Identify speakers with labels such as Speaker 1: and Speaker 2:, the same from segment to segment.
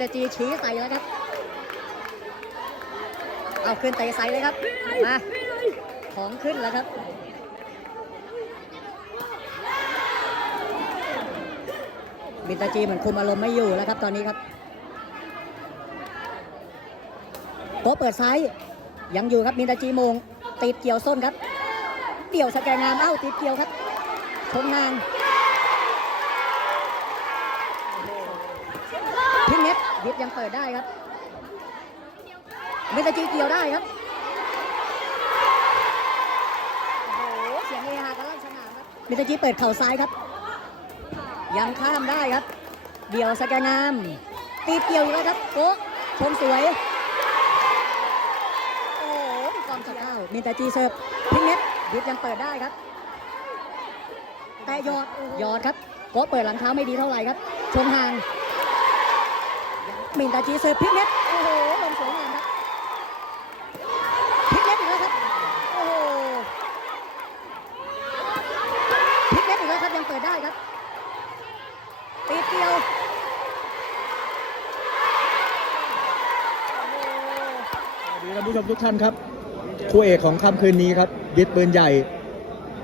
Speaker 1: ตาจีชี้ใส่แล้วครับ เอาขึ้นเตะใส่เลยครับ มา ของขึ้นแล้วครับมินตาจีเหมือนคุมอารมณ์ไม่อยู่แล้วครับตอนนี้ครับโป๊ะเปิดซ้าย ยังอยู่ครับมินตาจีโมงติดเกี่ยวส้นครับเดี่ยวสแกนงามเอ้าติดเกี่ยวครับชงนาง พิงเน็ตวิทย์ยังเปิดได้ครับมินตาจีเกี่ยวได้ครับ โอ้โห เสียงเฮฮากันลั่นสนามครับมินตาจีเปิดเข่าซ้ายครับ ยังข้ามได้ครับ เดี่ยวสแกนงาม ตีเกี่ยวอยู่แล้วครับโป๊ะชมสวย โอ้โหมีความสะก้าวมินตาจีเสิร์ฟพิงเน็ตวิทย์ยังเปิดได้ครับ แต่ยอดยอดครับโป๊ะเปิดหลังเท้าไม่ดีเท่าไหร่ครับ ชนห่าง มินตาจีเสิร์ฟพิงเน็ตโอ้โหลงสวยงามครับพิงเน็ตอีกแล้วครับโอ้โหพิงเน็ตอีกแล้วครับยังเปิดได้ครับตีเดียว
Speaker 2: สวัสดีท่านผู้ชมทุกท่านครับคู่เอกของค่ำคืนนี้ครับบิดปืนใหญ่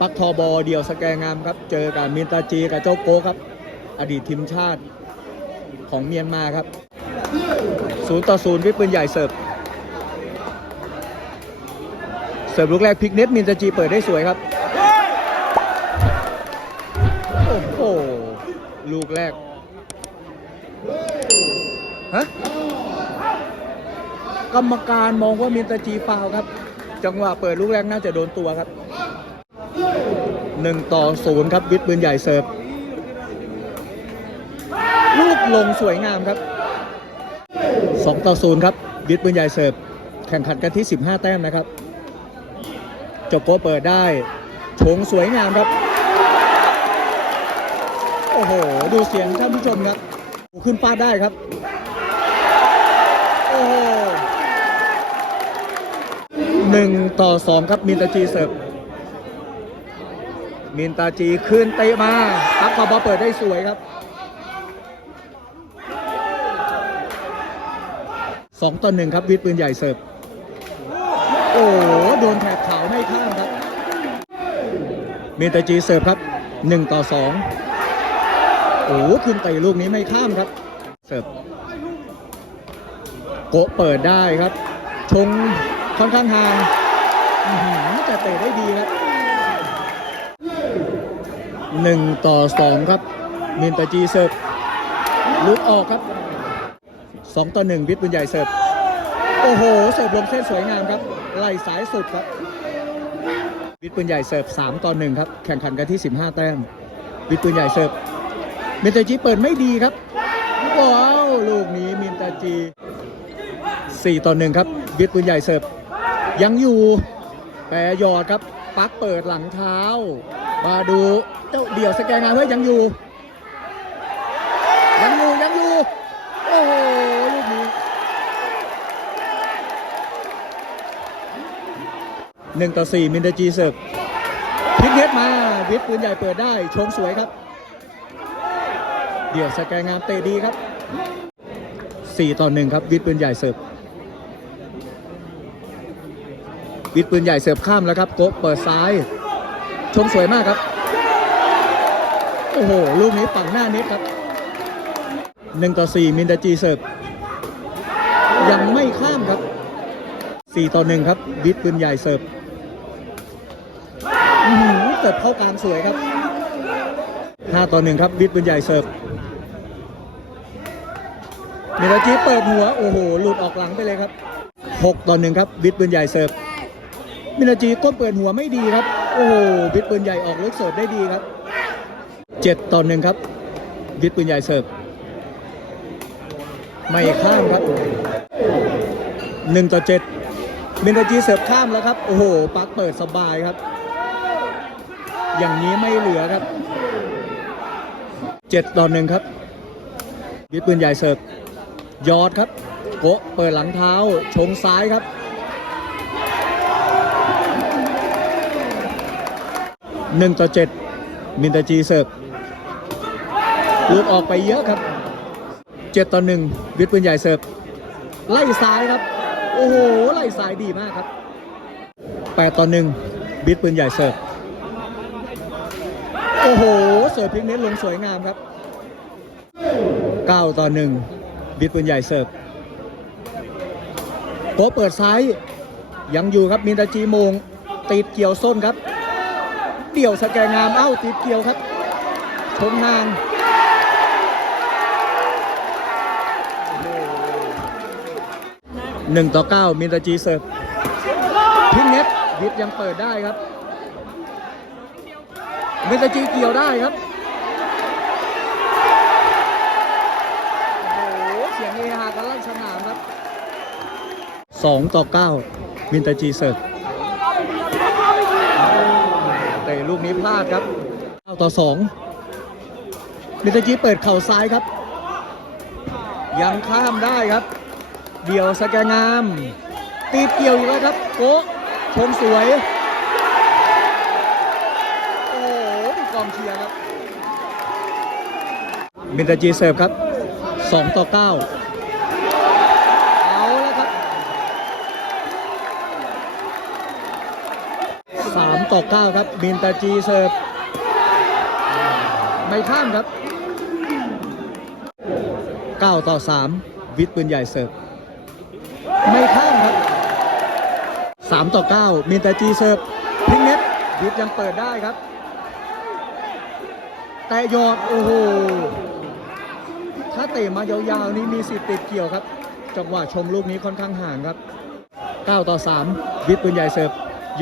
Speaker 2: ปักทอบอเดียวสแกงามครับ เจอกับมินตาจีกับเจ้าโก้ครับ อดีตทีมชาติของเมียนมาครับ ศูนย์ต่อศูนย์บิดปืนใหญ่เสิร์ฟ เสิร์ฟลูกแรกพิกเน็ตมินตาจีเปิดได้สวยครับ โอ้โห ลูกแรก ฮะ กรรมการมองว่ามินตจีฟาวครับ จังหวะเปิดลูกแรกน่าจะโดนตัวครับหนึ่งต่อศูนย์ครับวิทย์ปืนใหญ่เสิร์ฟ ลูกลงสวยงามครับ สองต่อศูนย์ครับวิทย์ปืนใหญ่เสิร์ฟแข่งขันกันที่ 15 แต้มนะครับ จบโกเปิดได้ชงสวยงามครับ โอ้โห ดูเสียงท่านผู้ชมครับ ขึ้นฟาดได้ครับ โอ้โหหนึ่งต่อสองครับ มินตาจีเสิร์ฟมินตาจีขึ้นเตะมาปักขอบอลเปิดได้สวยครับ สองต่อหนึ่งครับวิทย์ปืนใหญ่เสิร์ฟโอ้โดนแถบขาวไม่ข้ามครับมินตาจีเสิร์ฟครับหนึ่งต่อสองโอ้โหขึ้นเตะลูกนี้ไม่ข้ามครับ เสิร์ฟโกะเปิดได้ครับ ชงค่อนข้างห่างอื้อหือแต่เตะได้ดีครับหนึ่งต่อสองครับมินตาจีเสิร์ฟลุกออกครับ สองต่อหนึ่งวิทย์ปืนใหญ่เสิร์ฟ โอ้โห เสิร์ฟลงเส้นสวยงามครับ ไล่สายสุดครับ วิทย์ปืนใหญ่เสิร์ฟสามต่อหนึ่งครับ แข่งขันกันที่ 15 แต้ม วิทย์ปืนใหญ่เสิร์ฟ มินตาจีเปิดไม่ดีครับว้าวลูกนี้มินตาจี 4 ต่อ 1 ครับ วิทย์ปืนใหญ่เสิร์ฟ ยังอยู่แต่หยอดครับ ปักเปิดหลังเท้า มาดูเจ้าเดี่ยวสแกนงานไว้ยยังอยู่ ยังอยู่ ยังอยู่ โอ้โห ลูกนี้ หนึ่งต่อสี่มินเดจีเสิร์ฟพิกเน็ตมาวิทย์ปืนใหญ่เปิดได้ชงสวยครับ เดี่ยวสแกงานเตะดีครับ4ต่อ1ครับ วิทย์ปืนใหญ่เสิร์ฟวิทย์ปืนใหญ่เสิร์ฟข้ามแล้วครับโกะเปิดซ้ายชมสวยมากครับ โอ้โห ลูกนี้ฝั่งหน้าน็ตครับ1ต่อ4มินดาจีเสิร์ฟยังไม่ข้ามครับ4ต่อ1ครับวิทย์ปืนใหญ่เสิร์ฟ เสิร์ฟเข้ากลางสวยครับ 5 ต่อ1ครับ วิทย์ปืนใหญ่เสิร์ฟมินาจิเปิดหัว โอ้โห หลุดออกหลังไปเลยครับ 6 ต่อหนึ่งครับ วิทย์ปืนใหญ่เสิร์ฟมินาจิต้นเปิดหัวไม่ดีครับ โอ้โหวิทย์ปืนใหญ่ออกลึกเสิร์ฟได้ดีครับ 7 ต่อหนึ่งครับ วิทย์ปืนใหญ่เสิร์ฟไม่ข้ามครับ1ต่อ7มินาจิเสิร์ฟข้ามแล้วครับ โอ้โหปักเปิดสบายครับ อย่างนี้ไม่เหลือครับ7ต่อหนึ่งครับวิทย์ปืนใหญ่เสิร์ฟยอดครับ โกะเปิดหลังเท้าชงซ้ายครับหนึ่งต่อเจ็ดมินตาจีเสิร์ฟลูกออกไปเยอะครับ7ต่อ1วิทย์ปืนใหญ่เสิร์ฟไล่ซ้ายครับ โอ้โห ไล่ซ้ายดีมากครับ8ต่อ1วิทย์ปืนใหญ่เสิร์ฟ เสิร์ฟพลิกเน็ตลงสวยงามครับ 9 ต่อ1วิทย์ปืนใหญ่เสิร์ฟโกเปิดซ้าย ยังอยู่ครับมินตาจีมง ติดเกี่ยวส้นครับ เดี่ยวสแกงาม เอ้า ติดเกี่ยวครับชมนางหนึ่งต่อเก้ามินตาจีเสิร์ฟพิงเน็ตวิทย์ยังเปิดได้ครับ มินตาจีเกี่ยวได้ครับโอ้โหเสียงเอฮากันลั่นสนามครับสองต่อเก้ามินตาจีเสิร์ฟเตะลูกนี้พลาดครับเก้าต่อสองมินตาจีเปิดเข่าซ้ายครับ ยังข้ามได้ครับ เดี่ยวสแกนงาม ตีดเกี่ยวอีกแล้วครับโกะชมสวย โอ้โหมีกองเชียร์ครับ มินตาจีเสิร์ฟครับ 2 ต่อ 9 เอาแล้วครับ 3 ต่อ 9 ครับมินตาจีเสิร์ฟ ไม่ข้ามครับ 9 ต่อ 3 วิทย์ปืนใหญ่เสิร์ฟ ไม่ข้ามครับ 3 ต่อ9มินตาจีเสิร์ฟพิงเน็ตวิทย์ยังเปิดได้ครับแต่ยอด โอ้โห ถ้าเตะมายาวๆนี้มีสิทธิ์ติดเกี่ยวครับ จังหวะชมลูกนี้ค่อนข้างห่างครับ 9 ต่อ 3 วิทย์ปืนใหญ่เสิร์ฟ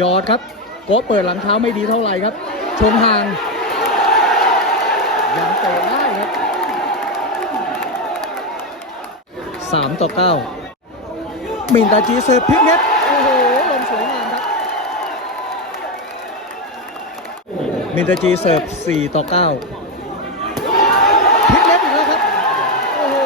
Speaker 2: ยอดครับโกเปิดหลังเท้าไม่ดีเท่าไหร่ครับชมห่างยังเตะได้ครับ 3 ต่อ 9 มินตาจีเสิร์ฟพลิกเน็ตโอ้โหลงสวยงามครับ มินตาจีเสิร์ฟ4ต่อ 9 พลิกเน็ตอีกแล้วครับ โอ้โห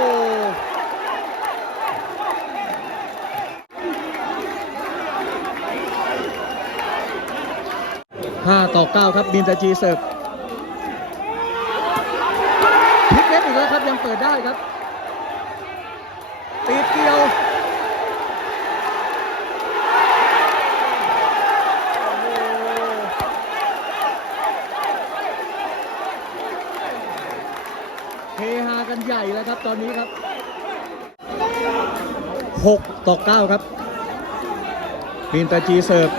Speaker 2: 5 ต่อ 9 ครับมินตาจีเสิร์ฟพลิกเน็ตอีกแล้วครับยังเปิดได้ครับตีเกี่ยวเฮฮากันใหญ่แล้วครับตอนนี้ครับ 6 ต่อ 9 ครับมินตาจีเสิร์ฟ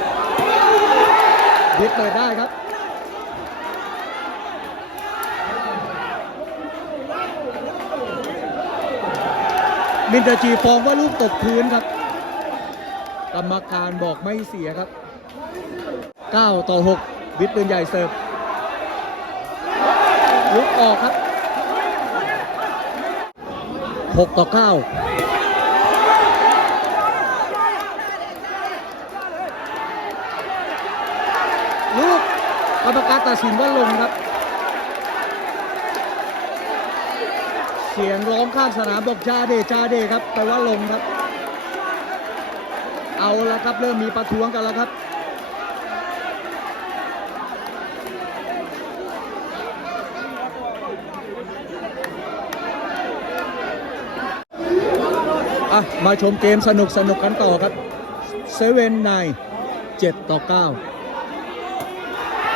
Speaker 2: วิทย์เปิดได้ครับมินตาจีฟองว่าลูกตกพื้นครับ กรรมการบอกไม่เสียครับ 9 ต่อ 6 วิทย์ปืนใหญ่เสิร์ฟลุกออกครับ 6 ต่อ 9 ลูก กรรมการตัดสินว่าลงครับ เสียงร้องข้างสนามบอกจาเดจาเดครับแปลว่าลงครับ เอาละครับเริ่มมีประท้วงกันแล้วครับ่ะมาชมเกมสนุกสนุกกันต่อครับเซเว่นไนเจ็ดต่อเก้า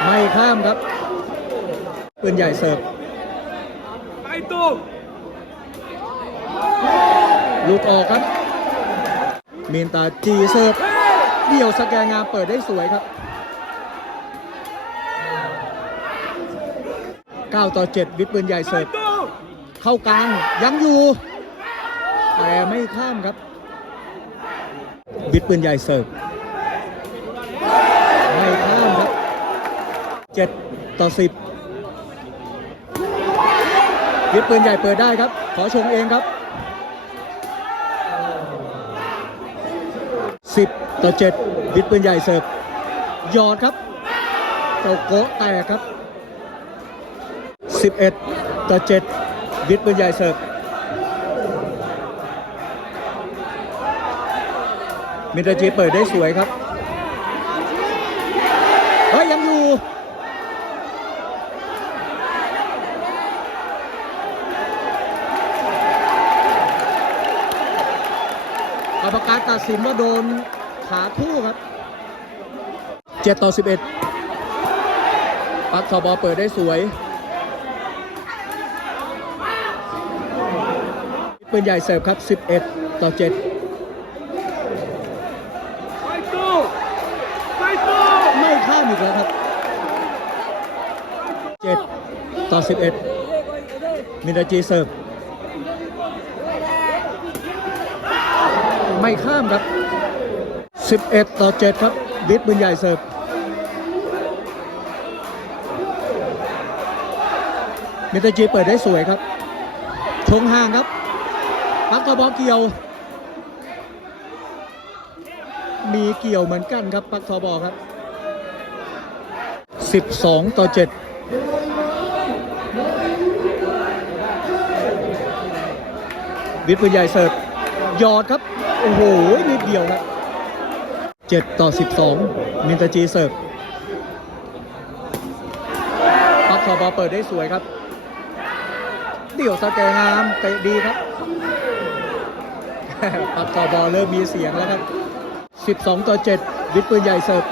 Speaker 2: ไม่ข้ามครับปืนใหญ่เสิร์ฟลูกออกครับ เมนตาจีเสิร์ฟเดี่ยวสแกนงามเปิดได้สวยครับ 9 ต่อ 7 วิทปืนใหญ่เสิร์ฟเข้ากลางยังอยู่ แต่ไม่ข้ามครับ วิทปืนใหญ่เสิร์ฟ ไม่ข้ามครับ 7ต่อ10วิทย์ปืนใหญ่เปิดได้ครับ ขอชงเองครับ10ต่อ7วิทย์ปืนใหญ่เสิร์ฟยอดครับเจ้าโกะแตกครับ11ต่อ7วิทย์ปืนใหญ่เสิร์ฟมินตาจีเปิดได้สวยครับ เฮ้ย ยังอยู่ ตัดสินว่าโดนขาคู่ครับ7ต่อ11ปักทอบอเปิดได้สวยปืนใหญ่เสิร์ฟครับ 11 ต่อ 7ไม่ข้ามอีกแล้วครับ 7 ต่อ 11 มินาจีเสิร์ฟ ไม่ข้ามครับ 11 ต่อ 7 ครับวิทย์ปืนใหญ่เสิร์ฟมิตาจีเปิดได้สวยครับ ชงห่างครับปักกระบอกเกี่ยว มีเกี่ยวเหมือนกันครับปักทอบอครับ 12 ต่อ 7วิทย์ปืนใหญ่เสิร์ฟ หยอดครับ โอ้โหนิดเดียวครับ7ต่อ12มินตาจีเสิร์ฟปักทอบอเปิดได้สวยครับ เดี่ยวสแกงามเตะดีครับปักทอบอเริ่มมีเสียงแล้วครับ12ต่อ7วิทปืนใหญ่เสิร์ฟ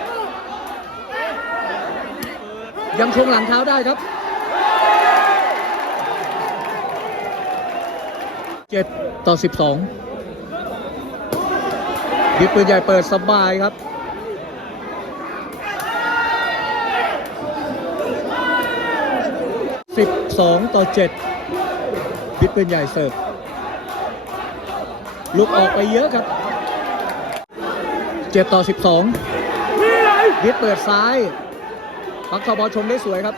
Speaker 2: ยังคงหลังเท้าได้ครับ7ต่อ 12 วิทย์ปืนใหญ่เปิดสบายครับ 12 ต่อ7วิทย์ปืนใหญ่เสิร์ฟ ลุกออกไปเยอะครับ 7 ต่อ 12วิทย์เปิดซ้ายปักทบอชมได้สวยครับ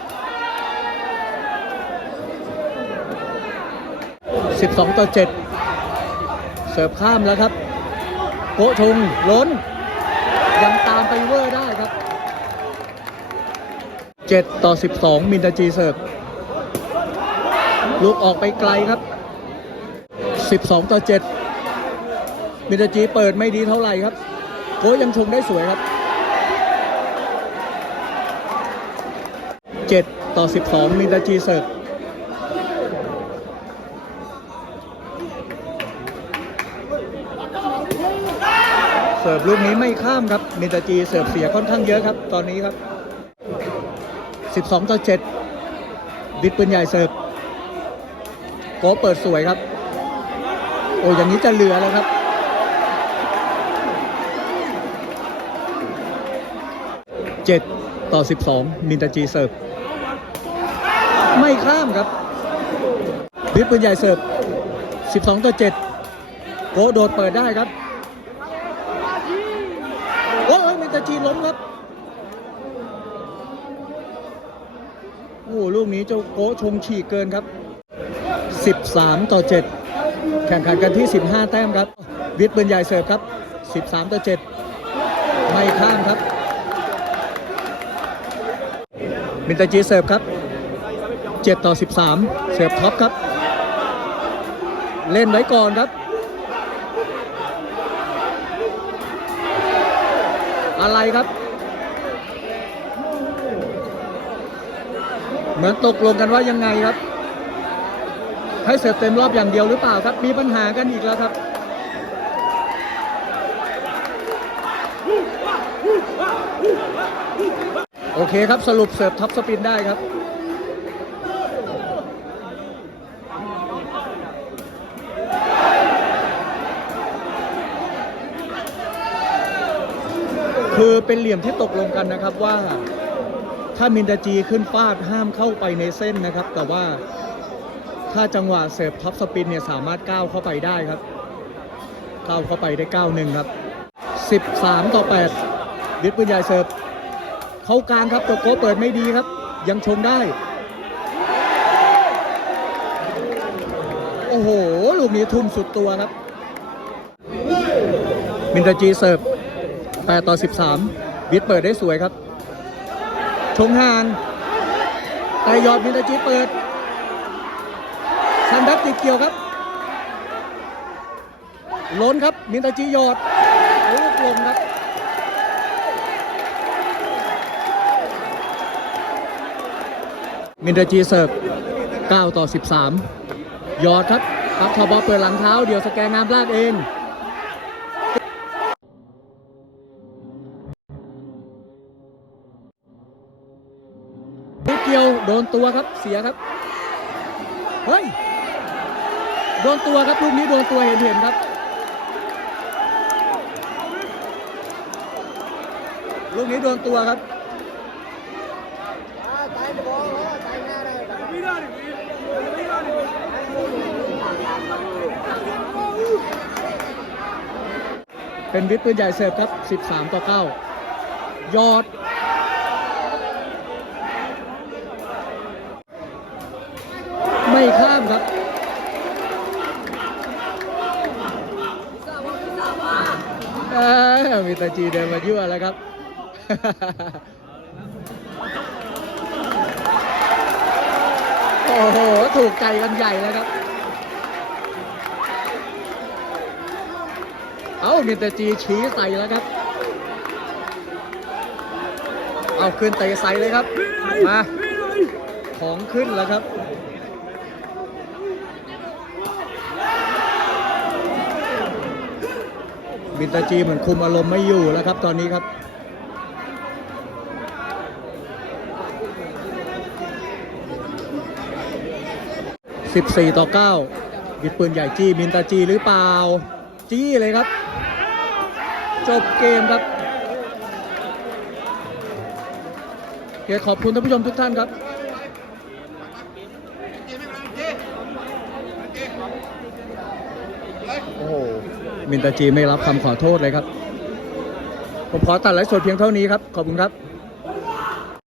Speaker 2: 12 ต่อ 7 เสิร์ฟข้ามแล้วครับ โกะชงล้น ยังตามไปเวอร์ได้ครับ 7 ต่อ 12 มินตาจีเสิร์ฟลูกออกไปไกลครับ 12 ต่อ 7 มินตาจีเปิดไม่ดีเท่าไหร่ครับ โกยังชงได้สวยครับ 7 ต่อ 12 มินตาจีเสิร์ฟ สิร์ฟลูกนี้ไม่ข้ามครับมินตาจีเสิร์ฟเสียค่อนข้างเยอะครับ ตอนนี้ครับ 12 ต่อ7บิดปืนใหญ่เสิร์ฟโกเปิดสวยครับ โอ้อย่างนี้จะเหลือแล้วครับ 7 ต่อ 12 มินตาจีเสิร์ฟไม่ข้ามครับบิดปืนใหญ่เสิร์ฟ12 ต่อ 7 โกโดดเปิดได้ครับ โอ้ยมินตาจีล้มครับ โอ้โหลูกนี้เจ้าโกชงฉีกเกินครับ 13 ต่อ 7 แข่งขันกันที่ 15 แต้มครับ วิทย์ปืนใหญ่เสิร์ฟครับ 13 ต่อ 7 ไม่ข้ามครับ มินตาจีเสิร์ฟครับ 7 ต่อ 13 เสิร์ฟท็อปครับ เล่นไว้ก่อนครับ อะไรครับ เหมือนตกลงกันว่ายังไงครับ ให้เสิร์ฟเต็มรอบอย่างเดียวหรือเปล่าครับ มีปัญหากันอีกแล้วครับโอเคครับสรุปเสิร์ฟท็อปสปินได้ครับ คือเป็นเหลี่ยมที่ตกลงกันนะครับว่าถ้ามินดาจีขึ้นฟาดห้ามเข้าไปในเส้นนะครับ แต่ว่าถ้าจังหวะเสิร์ฟท็อปสปินเนี่ยสามารถก้าวเข้าไปได้ครับก้าวเข้าไปได้ก้าวหนึ่งครับ 13 ต่อ8วิทย์ปืนใหญ่เสิร์ฟเข้ากลางครับตัวโก้เปิดไม่ดีครับ ยังชมได้ โอ้โห ลูกนี้ทุ่มสุดตัวครับ มินดาจีเสิร์ฟ 8 ต่อ 13 วิทย์เปิดได้สวยครับ ชงห่างแต่ยอดมินตาจีเปิดซันดับติดเกี่ยวครับล้นครับ มินตาจียอดลูกลงครับมินตาจีเสิร์ฟ 9 ต่อ 13 ยอดครับปักทอบอเปิดหลังเท้า เดี๋ยวสแกนงามลาดเอง โดนตัวครับเสียครับเฮ้ยโดนตัวครับลูกนี้โดนตัวเห็นเห็นครับลูกนี้โดนตัวครับเป็นวิทย์ปืนใหญ่เสิร์ฟครับ 13 ต่อ 9 ยอด ไม่ข้ามครับมีตาจีเดินมายั่วแล้วครับโอ้โห ถูกใจกันใหญ่แล้วครับ เอ้ามิตาจีชี้ใส่แล้วครับ เอาขึ้นเตะใส่เลยครับ มา ของขึ้นแล้วครับ มินตาจีเหมือนคุมอารมณ์ไม่อยู่แล้วครับตอนนี้ครับ 14 ต่อ9บิดปืนใหญ่จี้มินตาจีหรือเปล่า จี้เลยครับ จบเกมครับโอเคขอบคุณท่านผู้ชมทุกท่านครับ โอ้โห มินตาจีไม่รับคำขอโทษเลยครับ ผมขอตัดไลฟ์สดเพียงเท่านี้ครับ ขอบคุณครับ